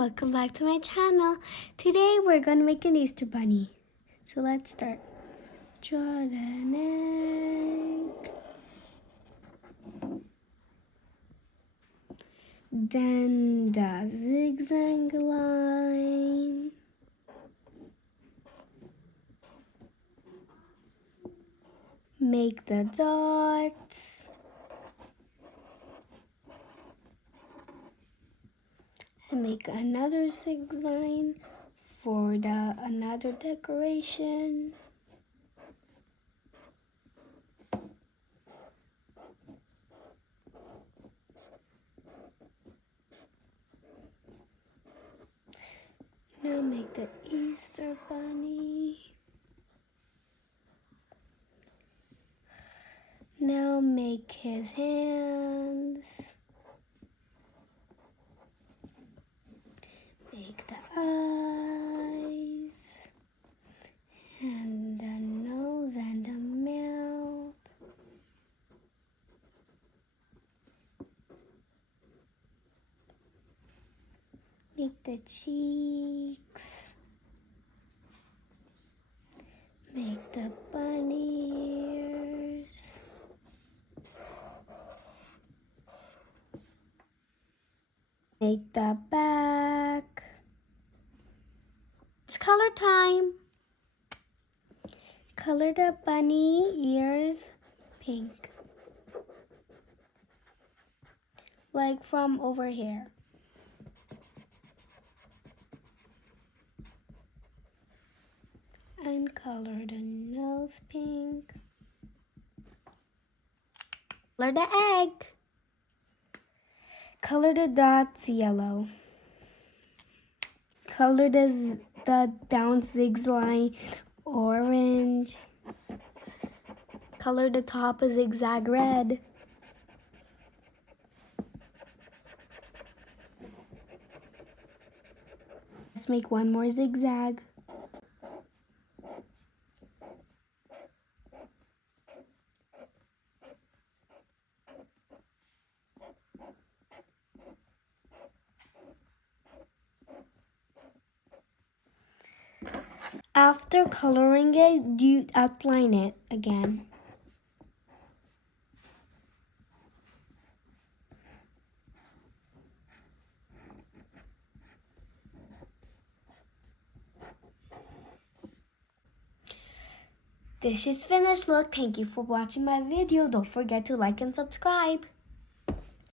welcome back to my channel. Today we're going to make an Easter bunny. So let's start. Draw an egg. Then the zigzag line. Make the dots. And make another zigzag line for another decoration. Now make the Easter bunny. Now make his hands. Make the eyes. And the nose and the mouth. Make the cheeks. Make the bunny ears. Make the back. It's color time. Color the bunny ears pink. Like from over here. And color the nose pink. Color the egg. Color the dots yellow. Color the down zigzag line orange. Color the top a zigzag red. Let's make one more zigzag. After coloring it, you outline it again. This is finished look. Thank you for watching my video. Don't forget to like and subscribe.